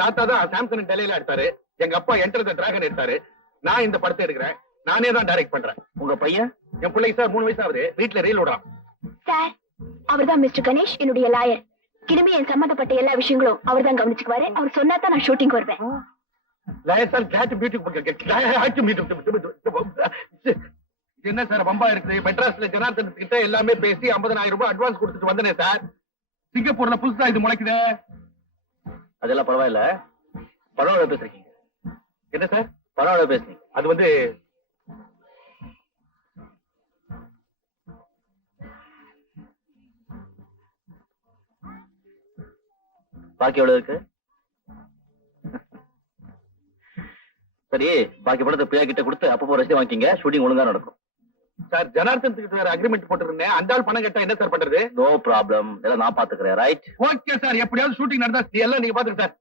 தாத்தா தான் சாம்சங் டெலையில எடுத்தாரு, எங்க அப்பா என்டர் தி டிராகன் எடுத்தாரு, நான் இந்த படத்தை எடுக்கிறேன், நானே தான் டைரக்ட் பண்றேன். உங்க பையன்? என் பிள்ளைக்கு சார் 3 வயசு ஆகுது, வீட்டுல ரீல் விடுறான். சார், அவர்தான் மிஸ்டர் கணேஷ், என்னுடைய லாயர். இனிமே என் சம்பந்தப்பட்ட எல்லா விஷயங்களும் அவர்தான் கவனிச்சுக்குவாரு. அவர் சொன்னா தான் நான் ஷூட்டிங் வருவேன். லாயர் சார் கேட் என்ன சார் பம்பா இருக்குது? மெட்ராஸ்ல ஜனார்தன் கிட்ட எல்லாமே பேசி 50,000 ரூபாய் அட்வான்ஸ் கொடுத்துட்டு வந்தனே சார். சிங்கப்பூர்ல புதுசா இது முளைக்குதே. அதெல்லாம் பரவாயில்ல, பரவாயில்ல பேசுறீங்க. என்ன சார் பரவாயில்ல பேசுறீங்க. அது வந்து பாக்கி எவ்வளவு இருக்கு? சரி, பாக்கி படத்தை பிரியா கிட்ட கொடுத்து அப்பப்போ ரசீது வாங்கிங்க, ஷூட்டிங் ஒழுங்கா நடக்கும். சார் ஜனார்தன் கிட்ட வேற அக்ரிமெண்ட் போட்டுருந்தேன், அந்த ஆள் பணம் கேட்டா என்ன சார் பண்றது? நோ ப்ராப்ளம், இதெல்லாம் நான் பாத்துக்கிறேன். ரைட்? ஓகே சார், எப்படியாவது ஷூட்டிங் நடந்தா எல்லாம் நீங்க பாத்துங்க சார்.